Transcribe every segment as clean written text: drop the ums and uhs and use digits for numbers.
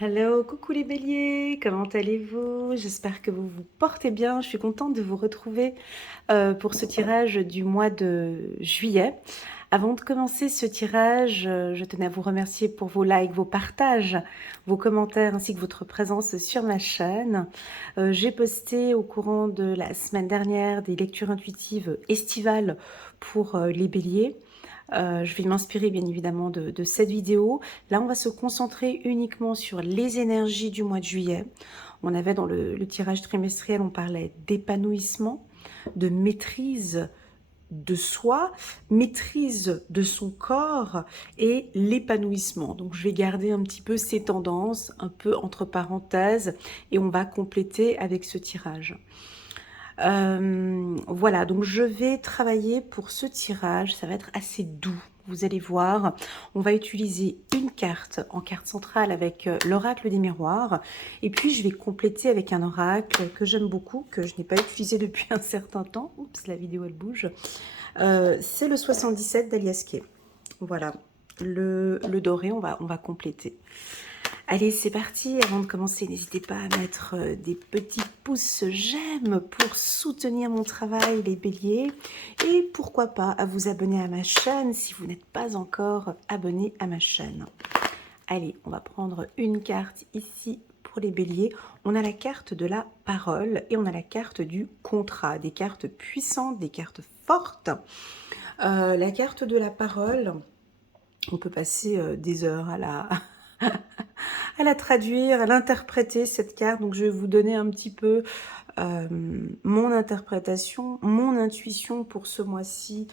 Hello, coucou les béliers, comment allez-vous? J'espère que vous vous portez bien. Je suis contente de vous retrouver pour ce tirage du mois de juillet. Avant de commencer ce tirage, je tenais à vous remercier pour vos likes, vos partages, vos commentaires ainsi que votre présence sur ma chaîne. J'ai posté au courant de la semaine dernière des lectures intuitives estivales pour les béliers. Je vais m'inspirer bien évidemment de cette vidéo. Là, on va se concentrer uniquement sur les énergies du mois de juillet. On avait dans le tirage trimestriel, on parlait d'épanouissement, de maîtrise de soi, maîtrise de son corps et l'épanouissement. Donc je vais garder un petit peu ces tendances, un peu entre parenthèses, et on va compléter avec ce tirage. Voilà, donc je vais travailler pour ce tirage, ça va être assez doux. Vous allez voir, on va utiliser une carte en carte centrale avec l'oracle des miroirs. Et puis, je vais compléter avec un oracle que j'aime beaucoup, que je n'ai pas utilisé depuis un certain temps. Oups, la vidéo, elle bouge. C'est le 77 d'Alias Kay. Voilà, le doré, on va compléter. Allez, c'est parti. Avant de commencer, n'hésitez pas à mettre des petits pouces j'aime pour soutenir mon travail, les béliers. Et pourquoi pas à vous abonner à ma chaîne si vous n'êtes pas encore abonné à ma chaîne. Allez, on va prendre une carte ici pour les béliers. On a la carte de la parole et on a la carte du contrat. Des cartes puissantes, des cartes fortes. La carte de la parole, on peut passer des heures à la... à la traduire, à l'interpréter cette carte. Donc je vais vous donner un petit peu mon interprétation, mon intuition pour ce mois-ci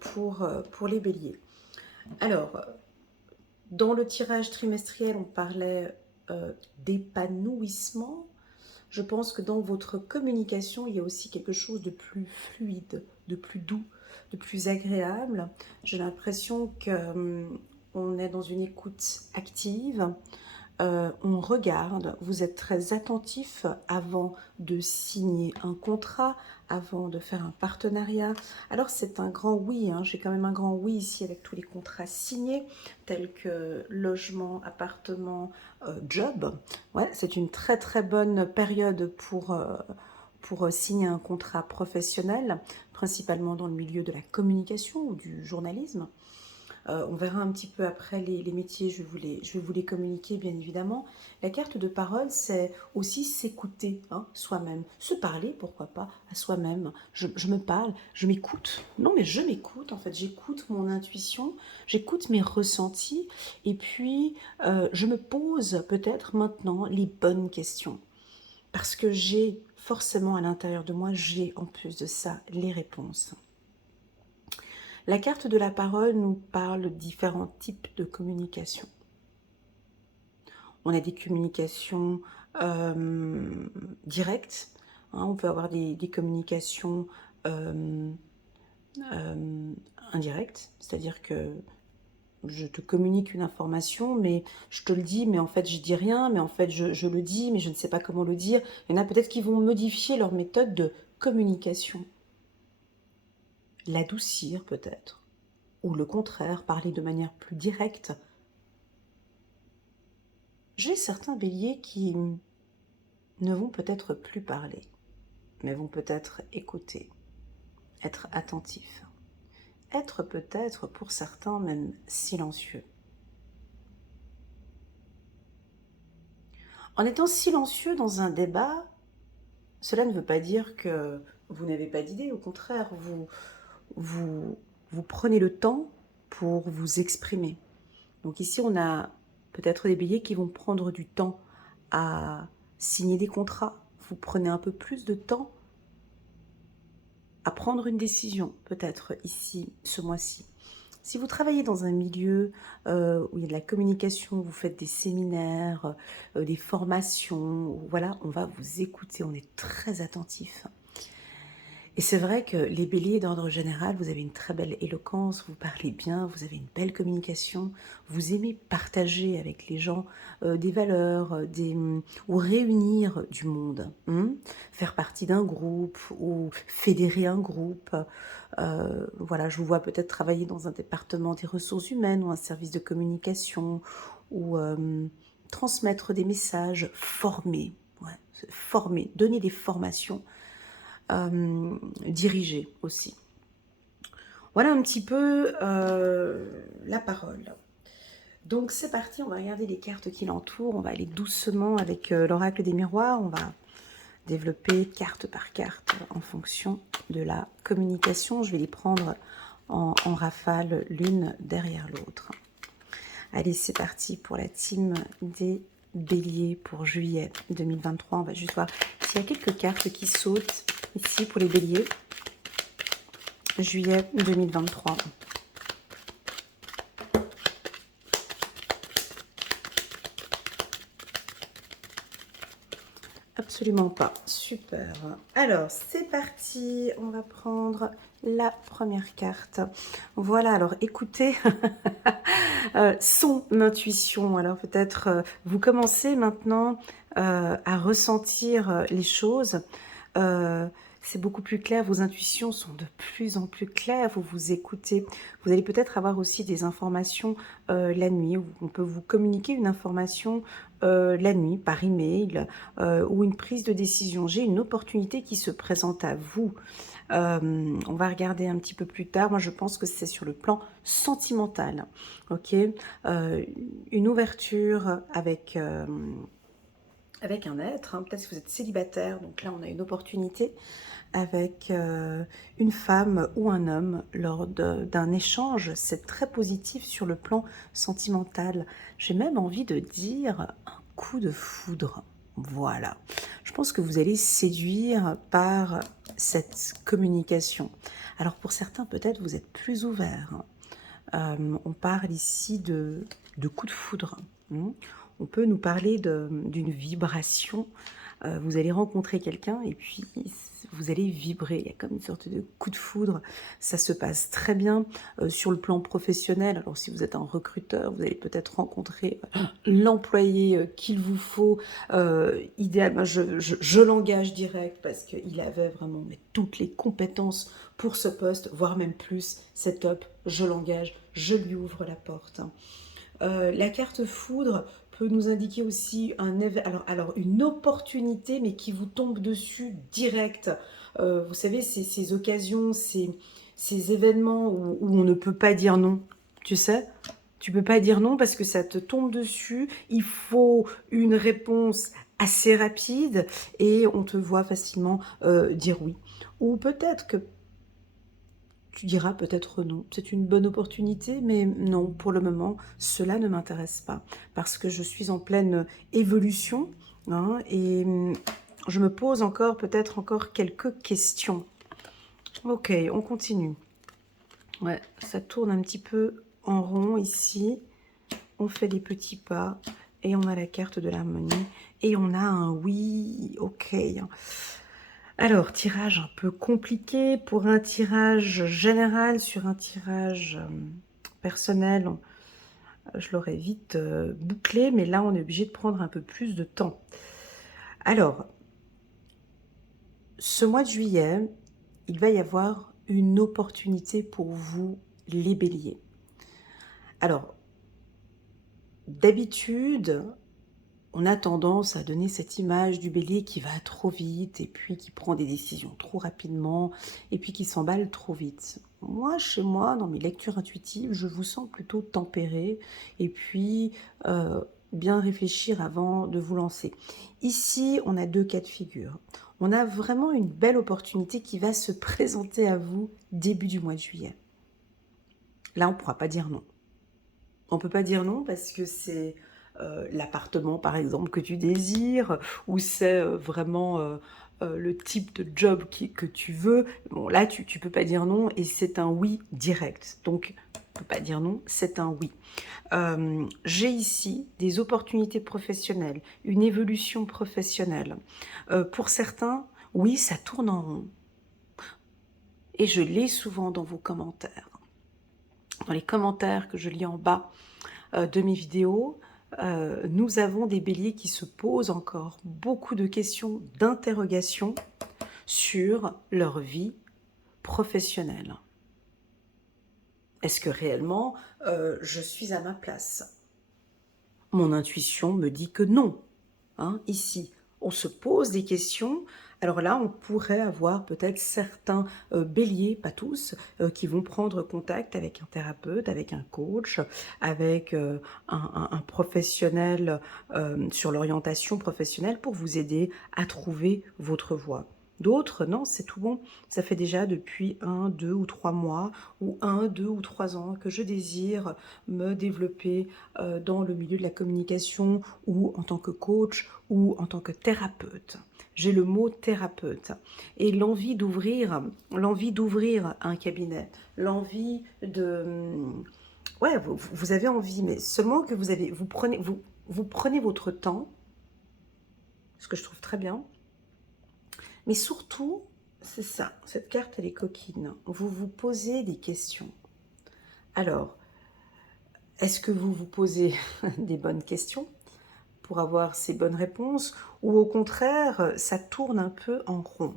pour les béliers. Alors, dans le tirage trimestriel, on parlait d'épanouissement. Je pense que dans votre communication, il y a aussi quelque chose de plus fluide, de plus doux, de plus agréable. J'ai l'impression qu'on est dans une écoute active. On regarde, vous êtes très attentif avant de signer un contrat, avant de faire un partenariat. Alors c'est un grand oui, hein, j'ai quand même un grand oui ici avec tous les contrats signés, tels que logement, appartement, job. Ouais, c'est une très très bonne période pour signer un contrat professionnel, principalement dans le milieu de la communication ou du journalisme. On verra un petit peu après les métiers, je vais vous les communiquer bien évidemment. La carte de parole, c'est aussi s'écouter hein, soi-même, se parler, pourquoi pas, à soi-même. Je me parle, je m'écoute. Non mais je m'écoute en fait, j'écoute mon intuition, j'écoute mes ressentis et puis je me pose peut-être maintenant les bonnes questions. Parce que j'ai forcément à l'intérieur de moi, j'ai en plus de ça les réponses. La carte de la parole nous parle de différents types de communication. On a des communications directes, hein, on peut avoir des communications euh, indirectes, c'est-à-dire que je te communique une information, mais je te le dis, mais en fait je dis rien, mais en fait je le dis, mais je ne sais pas comment le dire. Il y en a peut-être qui vont modifier leur méthode de communication, l'adoucir peut-être, ou le contraire, parler de manière plus directe. J'ai certains béliers qui ne vont peut-être plus parler, mais vont peut-être écouter, être attentifs, être peut-être pour certains même silencieux. En étant silencieux dans un débat, cela ne veut pas dire que vous n'avez pas d'idée, au contraire, vous prenez le temps pour vous exprimer. Donc ici, on a peut-être des béliers qui vont prendre du temps à signer des contrats. Vous prenez un peu plus de temps à prendre une décision, peut-être ici, ce mois-ci. Si vous travaillez dans un milieu où il y a de la communication, vous faites des séminaires, des formations, voilà, on va vous écouter, on est très attentif. Et c'est vrai que les béliers d'ordre général, vous avez une très belle éloquence, vous parlez bien, vous avez une belle communication, vous aimez partager avec les gens des valeurs, ou réunir du monde, faire partie d'un groupe ou fédérer un groupe. Voilà, je vous vois peut-être travailler dans un département des ressources humaines ou un service de communication ou transmettre des messages, former, ouais, former, donner des formations, diriger aussi. Voilà un petit peu la parole. Donc c'est parti, on va regarder les cartes qui l'entourent, on va aller doucement avec l'oracle des miroirs, on va développer carte par carte en fonction de la communication. Je vais les prendre en rafale l'une derrière l'autre. Allez, c'est parti pour la team des béliers pour juillet 2023. On va juste voir s'il y a quelques cartes qui sautent ici pour les béliers. Juillet 2023. Absolument pas. Super. Alors, c'est parti. On va prendre la première carte. Voilà, alors écoutez son intuition. Alors peut-être vous commencez maintenant à ressentir les choses. C'est beaucoup plus clair, vos intuitions sont de plus en plus claires, vous vous écoutez. Vous allez peut-être avoir aussi des informations la nuit, où on peut vous communiquer une information la nuit par email ou une prise de décision. J'ai une opportunité qui se présente à vous. On va regarder un petit peu plus tard. Moi, je pense que c'est sur le plan sentimental. Ok, une ouverture avec avec un être. Hein. Peut-être si vous êtes célibataire. Donc là, on a une opportunité avec une femme ou un homme lors d'un échange. C'est très positif sur le plan sentimental. J'ai même envie de dire un coup de foudre. Voilà. Je pense que vous allez séduire par cette communication. Alors pour certains, peut-être vous êtes plus ouverts. On parle ici de coup de foudre. On peut nous parler d'une vibration. Vous allez rencontrer quelqu'un et puis vous allez vibrer. Il y a comme une sorte de coup de foudre. Ça se passe très bien sur le plan professionnel. Alors si vous êtes un recruteur, vous allez peut-être rencontrer l'employé qu'il vous faut. Idéalement, je l'engage direct parce qu'il avait vraiment toutes les compétences pour ce poste, voire même plus. C'est top, je l'engage, je lui ouvre la porte. La carte foudre peut nous indiquer aussi une opportunité, mais qui vous tombe dessus direct. Vous savez, ces occasions, ces événements où on ne peut pas dire non, tu sais. Tu peux pas dire non parce que ça te tombe dessus. Il faut une réponse assez rapide et on te voit facilement dire oui. Ou peut-être que tu diras peut-être non. C'est une bonne opportunité, mais non, pour le moment, cela ne m'intéresse pas. Parce que je suis en pleine évolution hein, et je me pose peut-être encore quelques questions. Ok, on continue. Ouais, ça tourne un petit peu en rond ici. On fait des petits pas et on a la carte de l'harmonie et on a un oui, ok. Alors, tirage un peu compliqué pour un tirage général sur un tirage personnel. Je l'aurais vite bouclé, mais là, on est obligé de prendre un peu plus de temps. Alors, ce mois de juillet, il va y avoir une opportunité pour vous, les béliers. Alors, d'habitude, on a tendance à donner cette image du bélier qui va trop vite et puis qui prend des décisions trop rapidement et puis qui s'emballe trop vite. Moi, chez moi, dans mes lectures intuitives, je vous sens plutôt tempéré et puis bien réfléchir avant de vous lancer. Ici, on a deux cas de figure. On a vraiment une belle opportunité qui va se présenter à vous début du mois de juillet. Là, on ne pourra pas dire non. On ne peut pas dire non parce que c'est l'appartement, par exemple, que tu désires, ou c'est vraiment le type de job que tu veux. Bon, là, tu ne peux pas dire non et c'est un oui direct. Donc, tu ne peux pas dire non, c'est un oui. J'ai ici des opportunités professionnelles, une évolution professionnelle. Pour certains, oui, ça tourne en rond. Et je l'ai souvent dans vos commentaires. Dans les commentaires que je lis en bas de mes vidéos, nous avons des béliers qui se posent encore beaucoup de questions, d'interrogations sur leur vie professionnelle. Est-ce que réellement je suis à ma place? Mon intuition me dit que non. Hein, ici, on se pose des questions. Alors là, on pourrait avoir peut-être certains béliers, pas tous, qui vont prendre contact avec un thérapeute, avec un coach, avec un professionnel sur l'orientation professionnelle pour vous aider à trouver votre voie. D'autres, non, c'est tout bon. Ça fait déjà depuis 1, 2 ou 3 mois ou 1, 2 ou 3 ans que je désire me développer dans le milieu de la communication ou en tant que coach ou en tant que thérapeute. J'ai le mot thérapeute et l'envie d'ouvrir un cabinet, l'envie de... Ouais, vous avez envie, mais seulement que vous prenez votre temps, ce que je trouve très bien, mais surtout, c'est ça, cette carte elle est coquine, vous vous posez des questions. Alors, est-ce que vous vous posez des bonnes questions pour avoir ces bonnes réponses, ou au contraire, ça tourne un peu en rond?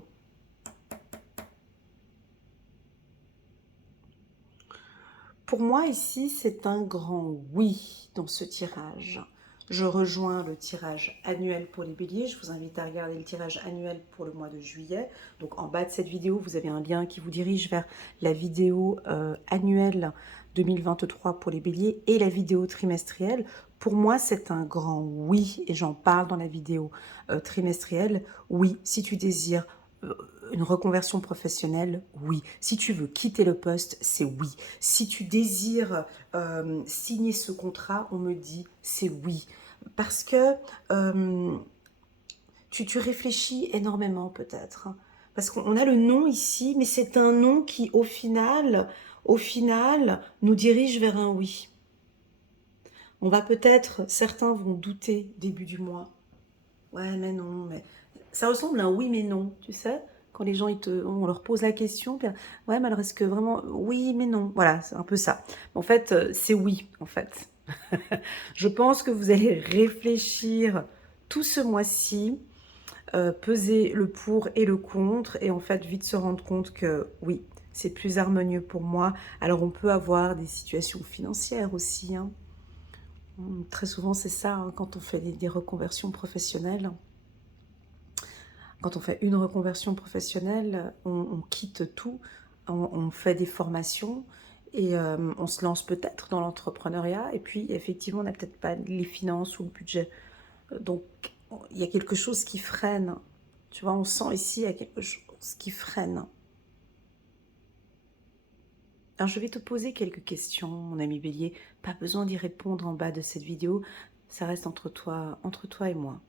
Pour moi, ici, c'est un grand oui dans ce tirage. Je rejoins le tirage annuel pour les béliers. Je vous invite à regarder le tirage annuel pour le mois de juillet. Donc, en bas de cette vidéo, vous avez un lien qui vous dirige vers la vidéo annuelle 2023 pour les béliers et la vidéo trimestrielle. Pour moi, c'est un grand oui, et j'en parle dans la vidéo trimestrielle. Oui, si tu désires une reconversion professionnelle, oui. Si tu veux quitter le poste, c'est oui. Si tu désires signer ce contrat, on me dit c'est oui. Parce que tu réfléchis énormément peut-être. Parce qu'on a le non ici, mais c'est un non qui au final, nous dirige vers un oui. On va peut-être, certains vont douter début du mois. Ouais, mais non, mais ça ressemble à un oui mais non, tu sais, quand les gens on leur pose la question, puis, ouais, mais alors est-ce que vraiment oui mais non, voilà, c'est un peu ça. En fait, c'est oui, en fait. Je pense que vous allez réfléchir tout ce mois-ci, peser le pour et le contre, et en fait vite se rendre compte que oui, c'est plus harmonieux pour moi. Alors on peut avoir des situations financières aussi, hein. Très souvent c'est ça, hein, quand on fait des reconversions professionnelles. Quand on fait une reconversion professionnelle, on quitte tout, on fait des formations et on se lance peut-être dans l'entrepreneuriat. Et puis, effectivement, on n'a peut-être pas les finances ou le budget. Donc, il y a quelque chose qui freine. Tu vois, on sent ici, il y a quelque chose qui freine. Alors, je vais te poser quelques questions, mon ami Bélier. Pas besoin d'y répondre en bas de cette vidéo. Ça reste entre toi et moi.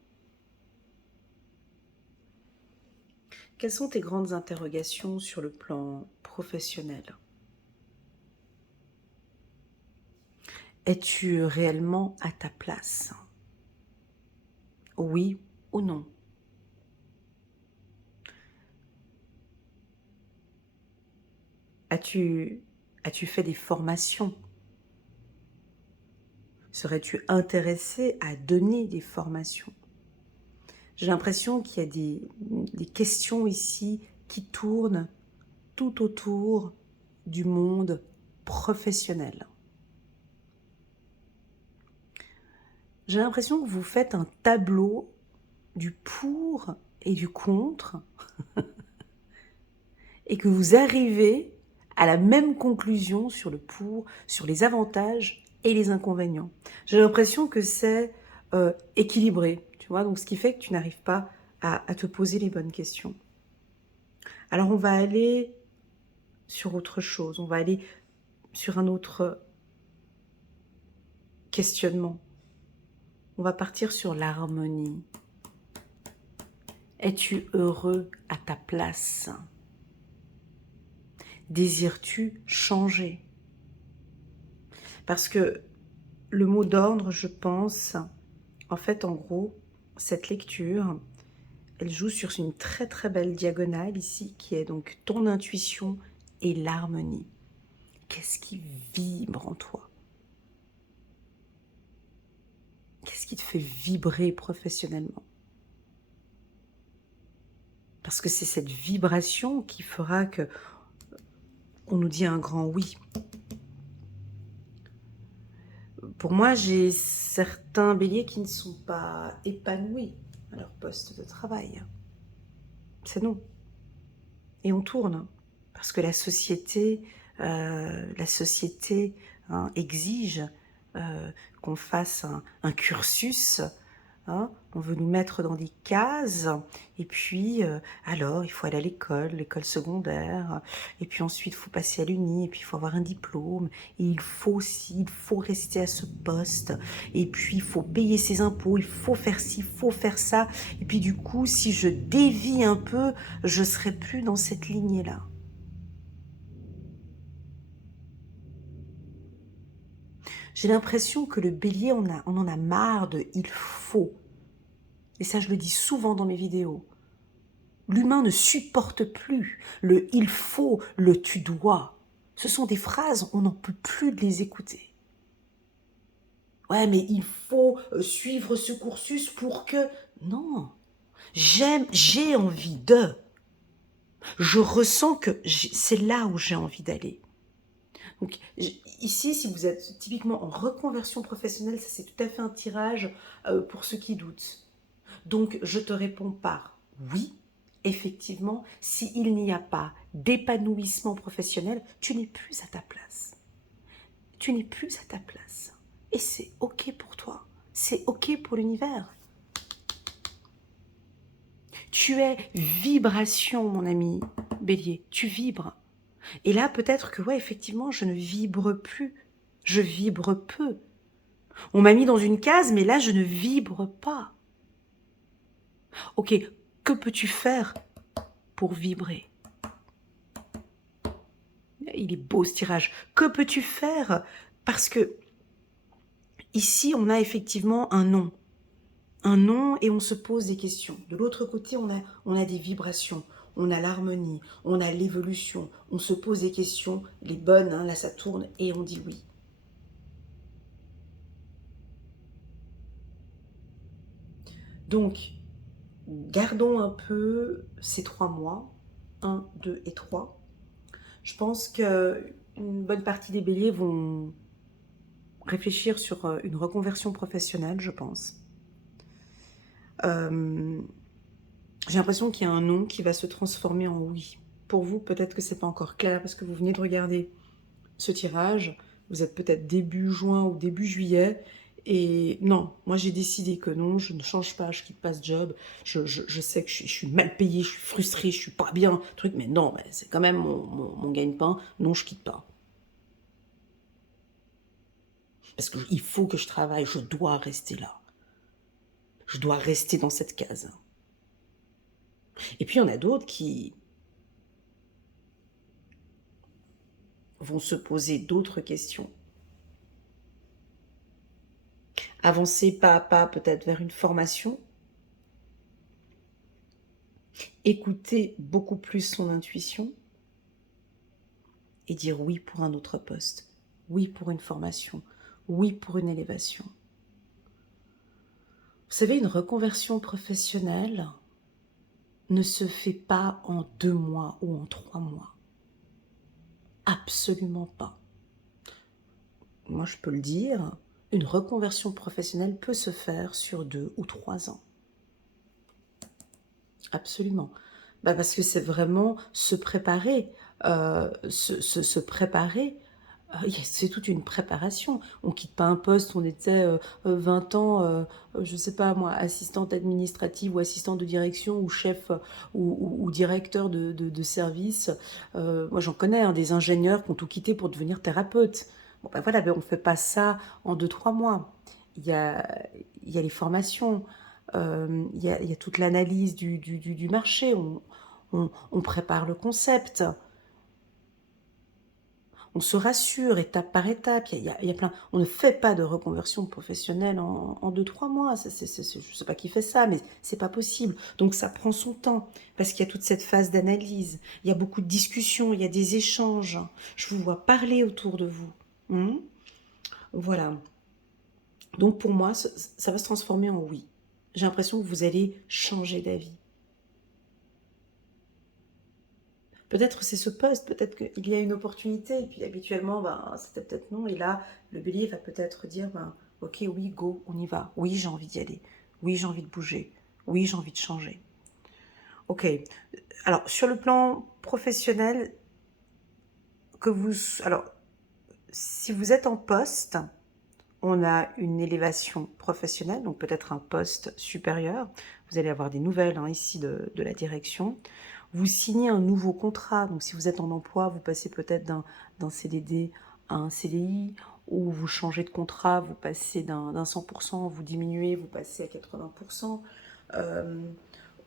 Quelles sont tes grandes interrogations sur le plan professionnel? Es-tu réellement à ta place? Oui ou non? As-tu fait des formations? Serais-tu intéressé à donner des formations? J'ai l'impression qu'il y a des questions ici qui tournent tout autour du monde professionnel. J'ai l'impression que vous faites un tableau du pour et du contre et que vous arrivez à la même conclusion sur le pour, sur les avantages et les inconvénients. J'ai l'impression que c'est équilibré, tu vois, donc ce qui fait que tu n'arrives pas à te poser les bonnes questions. Alors on va aller sur autre chose, on va aller sur un autre questionnement. On va partir sur l'harmonie. Es-tu heureux à ta place? Désires-tu changer? Parce que le mot d'ordre, je pense, en fait, en gros, cette lecture, elle joue sur une très très belle diagonale ici, qui est donc ton intuition et l'harmonie. Qu'est-ce qui vibre en toi? Qu'est-ce qui te fait vibrer professionnellement? Parce que c'est cette vibration qui fera que on nous dit un grand oui. Pour moi, j'ai certains béliers qui ne sont pas épanouis à leur poste de travail. C'est non. Et on tourne. Parce que la société hein, exige qu'on fasse un cursus. Hein, on veut nous mettre dans des cases, et puis alors il faut aller à l'école secondaire, et puis ensuite il faut passer à l'uni, et puis il faut avoir un diplôme, et il faut rester à ce poste, et puis il faut payer ses impôts, il faut faire ci, il faut faire ça, et puis du coup si je dévie un peu, je serai plus dans cette lignée-là. J'ai l'impression que le bélier, on en a marre de « il faut ». Et ça, je le dis souvent dans mes vidéos. L'humain ne supporte plus le « il faut », le « tu dois ». Ce sont des phrases, on n'en peut plus de les écouter. Ouais, mais il faut suivre ce cursus pour que... Non, j'ai envie de. Je ressens que c'est là où j'ai envie d'aller. Donc ici, si vous êtes typiquement en reconversion professionnelle, ça c'est tout à fait un tirage pour ceux qui doutent. Donc je te réponds par oui, effectivement, s'il n'y a pas d'épanouissement professionnel, tu n'es plus à ta place. Tu n'es plus à ta place. Et c'est ok pour toi. C'est ok pour l'univers. Tu es vibration, mon ami Bélier. Tu vibres. Et là, peut-être que, ouais, effectivement, je ne vibre plus. Je vibre peu. On m'a mis dans une case, mais là, je ne vibre pas. Ok, que peux-tu faire pour vibrer? Il est beau ce tirage. Que peux-tu faire? Parce que ici, on a effectivement un non. Un non et on se pose des questions. De l'autre côté, on a des vibrations. On a l'harmonie, on a l'évolution. On se pose des questions, les bonnes, hein, là ça tourne, et on dit oui. Donc, gardons un peu ces 3 mois, 1, 2 et 3. Je pense qu'une bonne partie des béliers vont réfléchir sur une reconversion professionnelle, je pense. J'ai l'impression qu'il y a un non qui va se transformer en oui. Pour vous, peut-être que c'est pas encore clair parce que vous venez de regarder ce tirage. Vous êtes peut-être début juin ou début juillet. Et non, moi j'ai décidé que non, je ne change pas, je quitte pas ce job. Je sais que je suis mal payée, je suis frustrée, je suis pas bien, truc, mais non, c'est quand même mon gagne-pain. Non, je quitte pas. Parce qu'il faut que je travaille, je dois rester là. Je dois rester dans cette case. Et puis il y en a d'autres qui vont se poser d'autres questions. Avancer pas à pas peut-être vers une formation. Écouter beaucoup plus son intuition. Et dire oui pour un autre poste. Oui pour une formation. Oui pour une élévation. Vous savez, une reconversion professionnelle ne se fait pas en 2 mois ou en 3 mois. Absolument pas. Moi, je peux le dire, une reconversion professionnelle peut se faire sur 2 ou 3 ans. Absolument. Parce que c'est vraiment se préparer, se préparer. C'est toute une préparation. On ne quitte pas un poste, on était 20 ans, je ne sais pas moi, assistante administrative ou assistante de direction ou chef ou directeur de service. Moi j'en connais, hein, des ingénieurs qui ont tout quitté pour devenir thérapeute. Bon voilà, on ne fait pas ça en 2-3 mois. Il y a les formations, il y a toute l'analyse du marché, on prépare le concept. On se rassure étape par étape. Il y a plein. On ne fait pas de reconversion professionnelle en 2-3 mois. Je ne sais pas qui fait ça, mais c'est pas possible. Donc ça prend son temps parce qu'il y a toute cette phase d'analyse. Il y a beaucoup de discussions, il y a des échanges. Je vous vois parler autour de vous. Voilà. Donc pour moi, ça va se transformer en oui. J'ai l'impression que vous allez changer d'avis. Peut-être c'est ce poste, peut-être qu'il y a une opportunité, et puis habituellement, ben, c'était peut-être non, et là, le bélier va peut-être dire, ben, ok, oui, go, on y va, oui, j'ai envie d'y aller, oui, j'ai envie de bouger, oui, j'ai envie de changer. Ok, alors sur le plan professionnel, alors, si vous êtes en poste, on a une élévation professionnelle, donc peut-être un poste supérieur. Vous allez avoir des nouvelles ici de la direction. Vous signez un nouveau contrat, donc si vous êtes en emploi, vous passez peut-être d'un CDD à un CDI, ou vous changez de contrat, vous passez d'un 100%, vous diminuez, vous passez à 80%,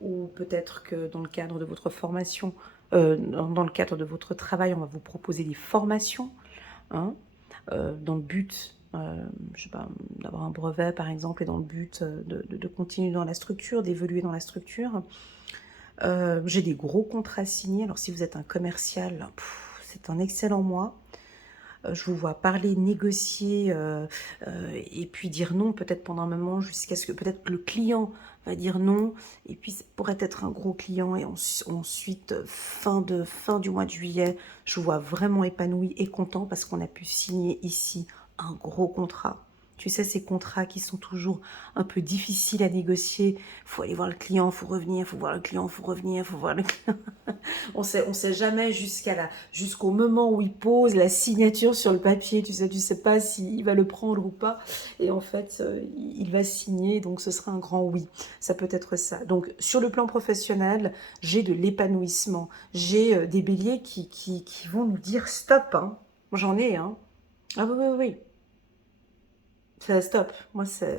ou peut-être que dans le cadre de votre formation, dans le cadre de votre travail, on va vous proposer des formations, hein, dans le but, je sais pas, d'avoir un brevet par exemple, et dans le but de continuer dans la structure, d'évoluer dans la structure. J'ai des gros contrats signés. Alors si vous êtes un commercial, c'est un excellent mois. Je vous vois parler, négocier, et puis dire non peut-être pendant un moment, jusqu'à ce que peut-être que le client va dire non, et puis ça pourrait être un gros client, et ensuite fin du mois de juillet, je vous vois vraiment épanoui et content parce qu'on a pu signer ici un gros contrat. Tu sais, ces contrats qui sont toujours un peu difficiles à négocier. Faut aller voir le client, faut revenir, faut voir le client, faut revenir, faut voir le client. On sait jamais jusqu'au moment où il pose la signature sur le papier. Tu sais pas s'il va le prendre ou pas. Et en fait, il va signer, donc ce sera un grand oui. Ça peut être ça. Donc, sur le plan professionnel, j'ai de l'épanouissement. J'ai des béliers qui vont nous dire stop, hein. J'en ai, hein. Ah oui, oui, oui. C'est stop. Moi, c'est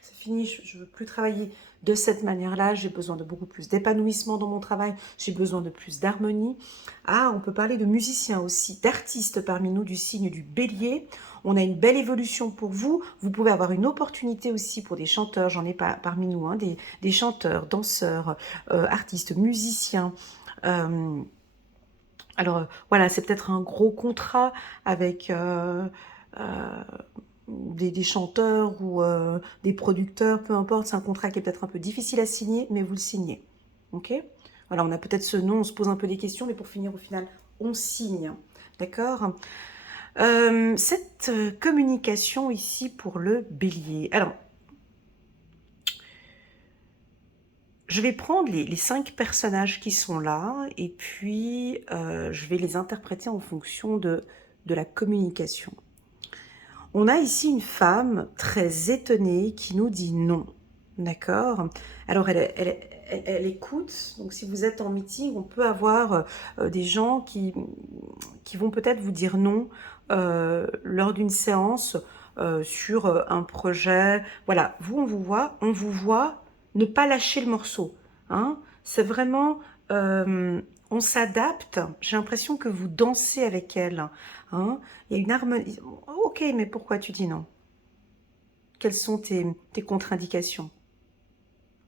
fini, je ne veux plus travailler de cette manière-là, j'ai besoin de beaucoup plus d'épanouissement dans mon travail, j'ai besoin de plus d'harmonie. Ah, on peut parler de musiciens aussi, d'artistes parmi nous du signe du bélier. On a une belle évolution pour vous. Vous pouvez avoir une opportunité aussi pour des chanteurs, j'en ai pas parmi nous, hein, des chanteurs, danseurs, artistes, musiciens. Euh, voilà, c'est peut-être un gros contrat avec euh, des chanteurs ou des producteurs, peu importe, c'est un contrat qui est peut-être un peu difficile à signer, mais vous le signez. Ok? Voilà, on a peut-être ce nom, on se pose un peu des questions, mais pour finir, au final, on signe. D'accord? Cette communication ici pour le bélier. Alors, je vais prendre les 5 personnages qui sont là, et puis je vais les interpréter en fonction de la communication. On a ici une femme très étonnée qui nous dit non. D'accord? Alors, elle écoute. Donc, si vous êtes en meeting, on peut avoir des gens qui vont peut-être vous dire non lors d'une séance sur un projet. Voilà, on vous voit ne pas lâcher le morceau. Hein. C'est vraiment, on s'adapte. J'ai l'impression que vous dansez avec elle. Hein. Il y a une harmonie. Ok, mais pourquoi tu dis non? Quelles sont tes contre-indications?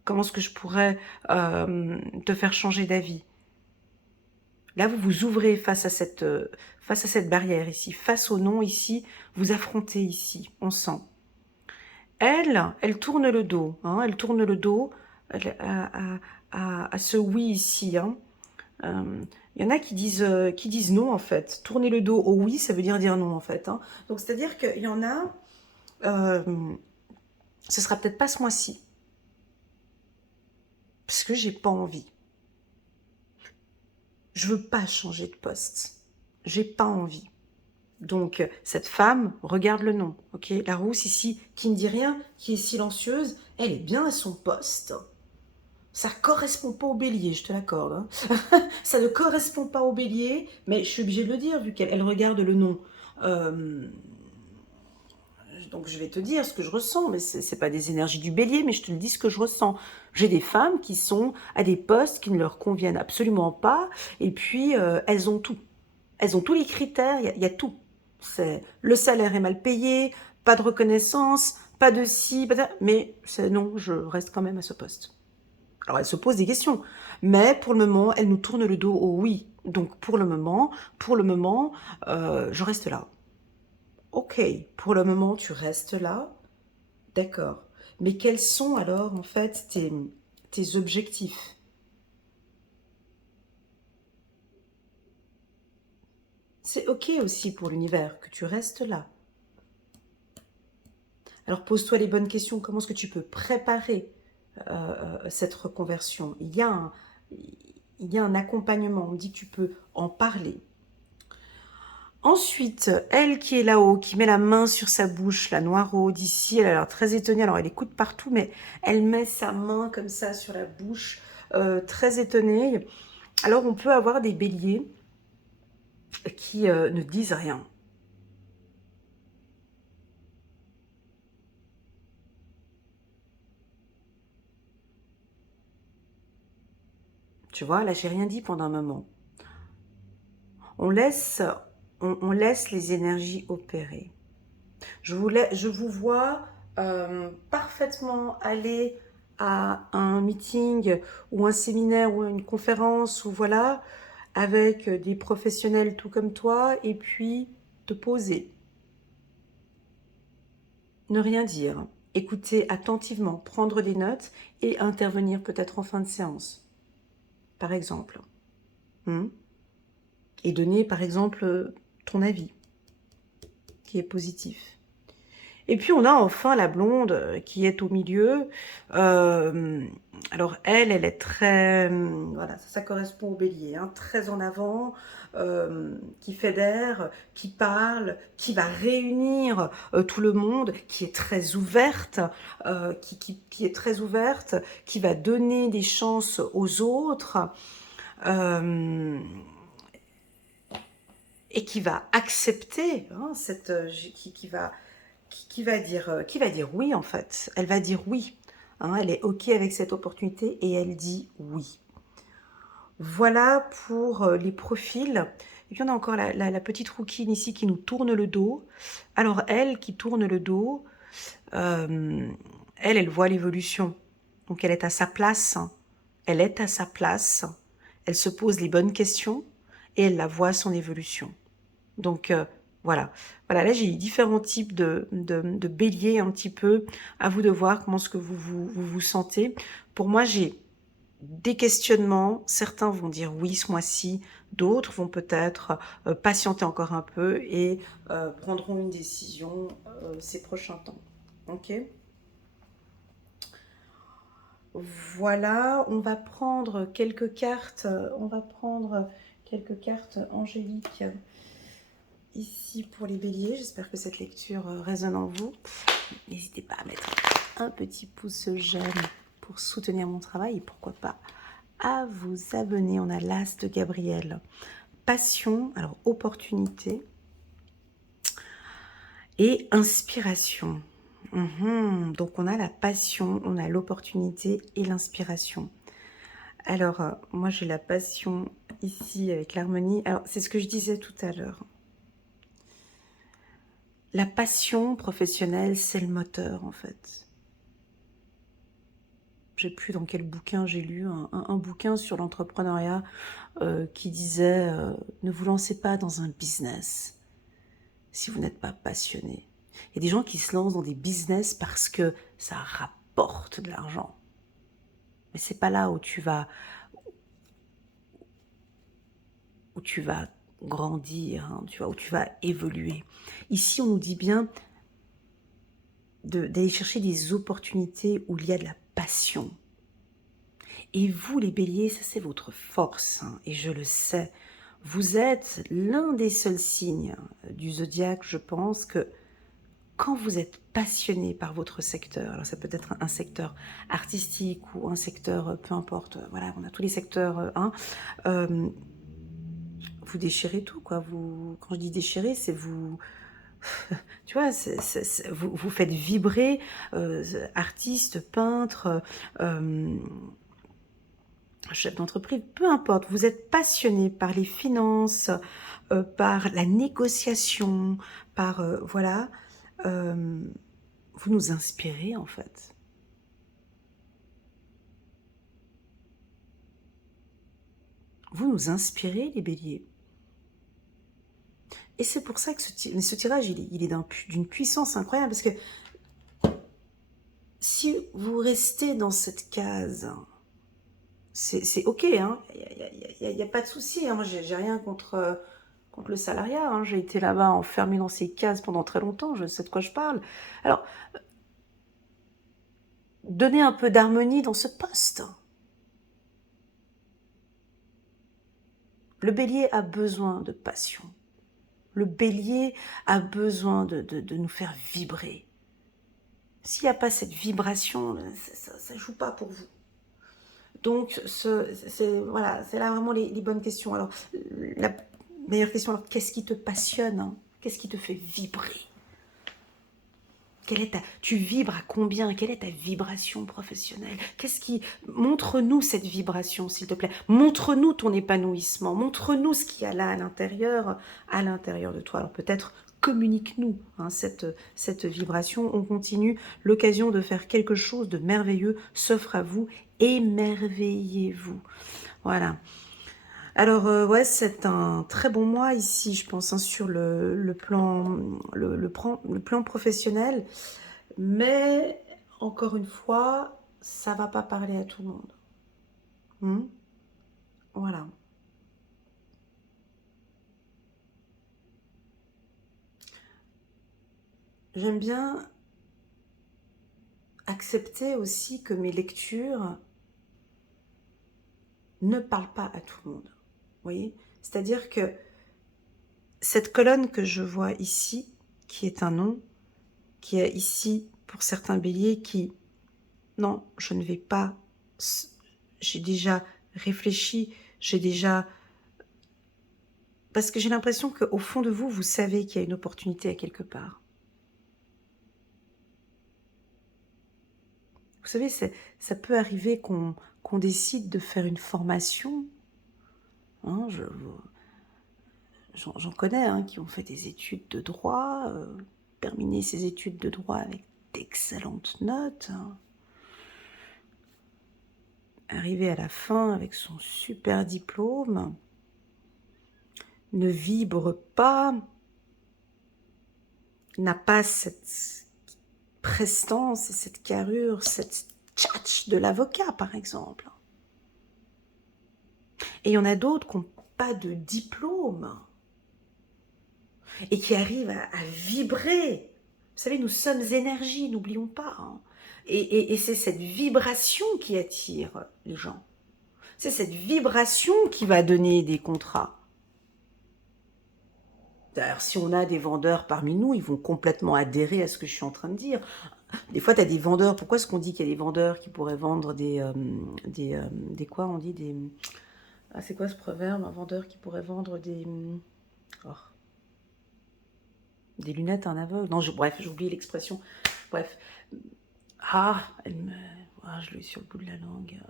Comment est-ce que je pourrais te faire changer d'avis? Là, vous vous ouvrez face à cette barrière ici, face au non ici, vous affrontez ici, on sent. Elle tourne le dos, hein, elle tourne le dos à ce oui ici. Hein. Il y en a qui disent non en fait. Tourner le dos au oui, ça veut dire non en fait. Hein. Donc c'est-à-dire qu'il y en a, ce sera peut-être pas ce mois-ci, parce que j'ai pas envie. Je veux pas changer de poste. J'ai pas envie. Donc, cette femme, regarde le nom, ok? La rousse ici, qui ne dit rien, qui est silencieuse, elle est bien à son poste. Ça correspond pas au bélier, je te l'accorde. Hein. Ça ne correspond pas au bélier, mais je suis obligée de le dire, vu qu'elle regarde le nom. Donc je vais te dire ce que je ressens, mais ce n'est pas des énergies du bélier, mais je te le dis ce que je ressens. J'ai des femmes qui sont à des postes qui ne leur conviennent absolument pas, et puis elles ont tout. Elles ont tous les critères, il y a tout. Le salaire est mal payé, pas de reconnaissance, pas de ci, pas de... mais non, je reste quand même à ce poste. Alors elles se posent des questions, mais pour le moment, elles nous tournent le dos au oui. Donc pour le moment, je reste là. Ok, pour le moment, tu restes là. D'accord. Mais quels sont alors, en fait, tes objectifs? C'est ok aussi pour l'univers que tu restes là. Alors pose-toi les bonnes questions. Comment est-ce que tu peux préparer cette reconversion? Il y a un accompagnement. On dit que tu peux en parler. Ensuite, elle qui est là-haut, qui met la main sur sa bouche, la Noiraude ici, elle a l'air très étonnée. Alors elle écoute partout, mais elle met sa main comme ça sur la bouche, très étonnée. Alors on peut avoir des béliers qui ne disent rien. Tu vois, là j'ai rien dit pendant un moment. On laisse, on laisse les énergies opérer. Je vous vois parfaitement aller à un meeting ou un séminaire ou une conférence ou voilà, avec des professionnels tout comme toi et puis te poser. Ne rien dire. Écouter attentivement, prendre des notes et intervenir peut-être en fin de séance, par exemple. Hmm. Et donner, par exemple, ton avis, qui est positif. Et puis on a enfin la blonde qui est au milieu. Alors elle est très, voilà, ça correspond au bélier, hein, très en avant, qui fédère, qui parle, qui va réunir tout le monde, qui est très ouverte, qui est très ouverte, qui va donner des chances aux autres. Et qui va accepter, hein, qui va dire oui en fait. Elle va dire oui. Hein, elle est ok avec cette opportunité et elle dit oui. Voilà pour les profils. Et puis on a encore la petite rouquine ici qui nous tourne le dos. Alors elle qui tourne le dos, elle voit l'évolution. Donc elle est à sa place. Elle est à sa place. Elle se pose les bonnes questions et elle la voit son évolution. Donc voilà. Voilà, là j'ai différents types de béliers un petit peu. À vous de voir comment est-ce que vous sentez. Pour moi, j'ai des questionnements. Certains vont dire oui ce mois-ci. D'autres vont peut-être patienter encore un peu et prendront une décision ces prochains temps. Ok? Voilà, on va prendre quelques cartes. On va prendre quelques cartes angéliques ici pour les béliers. J'espère que cette lecture résonne en vous. N'hésitez pas à mettre un petit pouce j'aime pour soutenir mon travail et pourquoi pas à vous abonner. On a l'As de Gabriel. Passion, alors opportunité et inspiration. Donc on a la passion, on a l'opportunité et l'inspiration. Alors moi j'ai la passion ici avec l'harmonie. Alors c'est ce que je disais tout à l'heure. La passion professionnelle, c'est le moteur en fait. Je ne sais plus dans quel bouquin j'ai lu, un bouquin sur l'entrepreneuriat qui disait ne vous lancez pas dans un business si vous n'êtes pas passionné. Il y a des gens qui se lancent dans des business parce que ça rapporte de l'argent. Mais c'est pas là où tu vas grandir, hein, tu vois, où tu vas évoluer. Ici, on nous dit bien d'aller chercher des opportunités où il y a de la passion. Et vous, les béliers, ça c'est votre force, hein, et je le sais. Vous êtes l'un des seuls signes du zodiaque, je pense, que quand vous êtes passionné par votre secteur, alors ça peut être un secteur artistique ou un secteur, peu importe, voilà, on a tous les secteurs, hein, vous déchirez tout, quoi. Quand je dis déchirer, c'est vous... Tu vois, vous faites vibrer, artistes, peintres, chef d'entreprise, peu importe, vous êtes passionné par les finances, par la négociation, par, voilà, vous nous inspirez en fait. Vous nous inspirez les béliers. Et c'est pour ça que ce tirage, il est d'une puissance incroyable, parce que si vous restez dans cette case, c'est ok, hein, il n'y a pas de souci, hein, moi j'ai rien contre contre le salariat, hein. J'ai été là-bas enfermée dans ces cases pendant très longtemps, je sais de quoi je parle. Alors, donnez un peu d'harmonie dans ce poste. Le bélier a besoin de passion. Le bélier a besoin de nous faire vibrer. S'il n'y a pas cette vibration, ça ne joue pas pour vous. Donc, voilà, c'est là vraiment les bonnes questions. Alors, la meilleure question, alors, qu'est-ce qui te passionne, hein? Qu'est-ce qui te fait vibrer? Tu vibres à combien? Quelle est ta vibration professionnelle? Montre-nous cette vibration, s'il te plaît. Montre-nous ton épanouissement. Montre-nous ce qu'il y a là à l'intérieur de toi. Alors peut-être communique-nous hein, cette vibration. On continue. L'occasion de faire quelque chose de merveilleux s'offre à vous. Émerveillez-vous. Voilà. Alors, ouais, c'est un très bon mois ici, je pense, hein, sur le plan professionnel. Mais, encore une fois, ça va pas parler à tout le monde. Voilà. J'aime bien accepter aussi que mes lectures ne parlent pas à tout le monde. Vous voyez? C'est-à-dire que cette colonne que je vois ici, qui est un nom, qui est ici pour certains béliers qui... Non, je ne vais pas... J'ai déjà réfléchi, j'ai déjà... Parce que j'ai l'impression qu'au fond de vous, vous savez qu'il y a une opportunité à quelque part. Vous savez, ça peut arriver qu'on décide de faire une formation. Hein, j'en connais hein, qui ont fait des études de droit, terminé ces études de droit avec d'excellentes notes. Hein. Arrivé à la fin avec son super diplôme, ne vibre pas, n'a pas cette prestance et cette carrure, cette tchatch de l'avocat par exemple. Et il y en a d'autres qui n'ont pas de diplôme et qui arrivent à vibrer. Vous savez, nous sommes énergie, n'oublions pas. Hein. Et c'est cette vibration qui attire les gens. C'est cette vibration qui va donner des contrats. D'ailleurs, si on a des vendeurs parmi nous, ils vont complètement adhérer à ce que je suis en train de dire. Des fois, tu as des vendeurs. Pourquoi est-ce qu'on dit qu'il y a des vendeurs qui pourraient vendre des quoi on dit des... Ah, c'est quoi ce proverbe? Un vendeur qui pourrait vendre des... Oh. Des lunettes à un aveugle. Non, bref, j'ai oublié l'expression. Bref. Ah, je l'ai sur le bout de la langue.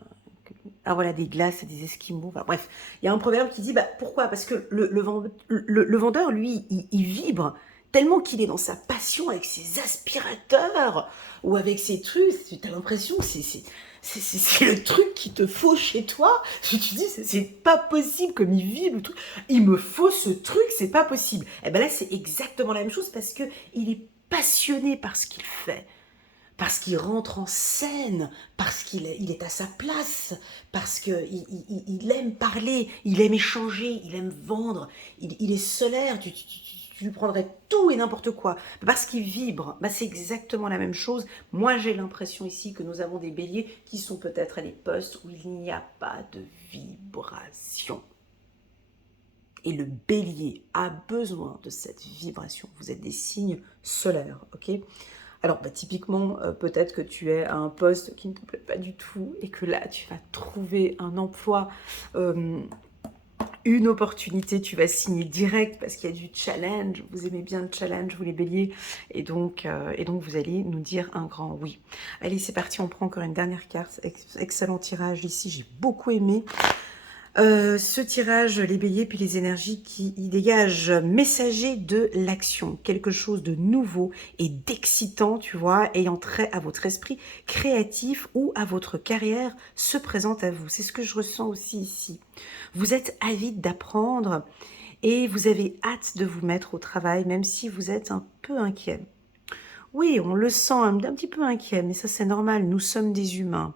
Ah voilà, des glaces et des esquimaux. Enfin, bref, il y a un proverbe qui dit, pourquoi? Parce que le vendeur, lui, il vibre tellement qu'il est dans sa passion avec ses aspirateurs ou avec ses trucs. Tu as l'impression que c'est le truc qu'il te faut chez toi. Tu te dis, c'est pas possible comme il vibre. Le truc. Il me faut ce truc, c'est pas possible. Et bien là, c'est exactement la même chose parce qu'il est passionné par ce qu'il fait. Parce qu'il rentre en scène, parce qu'il est à sa place, parce qu'il aime parler, il aime échanger, il aime vendre, il est solaire, tu lui prendrais tout et n'importe quoi. Parce qu'il vibre, c'est exactement la même chose. Moi, j'ai l'impression ici que nous avons des béliers qui sont peut-être à des postes où il n'y a pas de vibration. Et le bélier a besoin de cette vibration. Vous êtes des signes solaires, ok ? Alors, typiquement, peut-être que tu es à un poste qui ne te plaît pas du tout et que là, tu vas trouver un emploi, une opportunité, tu vas signer direct parce qu'il y a du challenge. Vous aimez bien le challenge, vous les béliers. Et donc vous allez nous dire un grand oui. Allez, c'est parti, on prend encore une dernière carte. Excellent tirage ici, j'ai beaucoup aimé. Ce tirage, les béliers, puis les énergies qui y dégagent, messager de l'action, quelque chose de nouveau et d'excitant, tu vois, ayant trait à votre esprit créatif ou à votre carrière se présente à vous. C'est ce que je ressens aussi ici. Vous êtes avide d'apprendre et vous avez hâte de vous mettre au travail, même si vous êtes un peu inquiet. Oui, on le sent un petit peu inquiet, mais ça c'est normal, nous sommes des humains.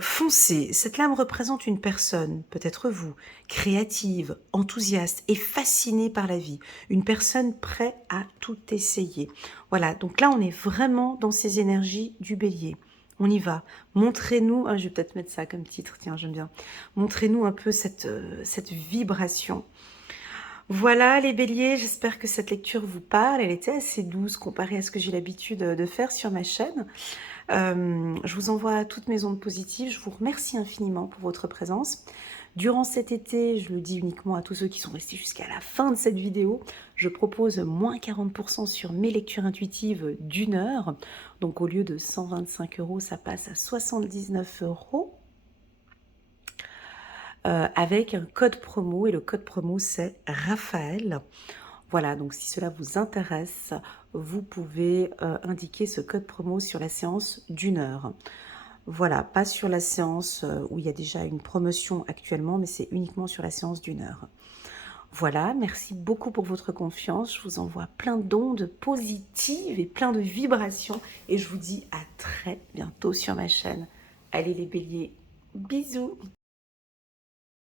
Foncez, cette lame représente une personne, peut-être vous, créative, enthousiaste et fascinée par la vie. Une personne prête à tout essayer. Voilà, donc là on est vraiment dans ces énergies du bélier. On y va. Montrez-nous, je vais peut-être mettre ça comme titre, tiens, j'aime bien. Montrez-nous un peu cette vibration. Voilà les béliers, j'espère que cette lecture vous parle. Elle était assez douce comparée à ce que j'ai l'habitude de faire sur ma chaîne. Je vous envoie toutes mes ondes positives. Je vous remercie infiniment pour votre présence. Durant cet été, je le dis uniquement à tous ceux qui sont restés jusqu'à la fin de cette vidéo, je propose moins 40% sur mes lectures intuitives d'1 heure. Donc au lieu de 125 €, ça passe à 79 €. Avec un code promo, et le code promo c'est Raphaël. Voilà, donc si cela vous intéresse, vous pouvez indiquer ce code promo sur la séance d'1 heure. Voilà, pas sur la séance où il y a déjà une promotion actuellement, mais c'est uniquement sur la séance d'1 heure. Voilà, merci beaucoup pour votre confiance. Je vous envoie plein d'ondes positives et plein de vibrations. Et je vous dis à très bientôt sur ma chaîne. Allez les béliers, bisous!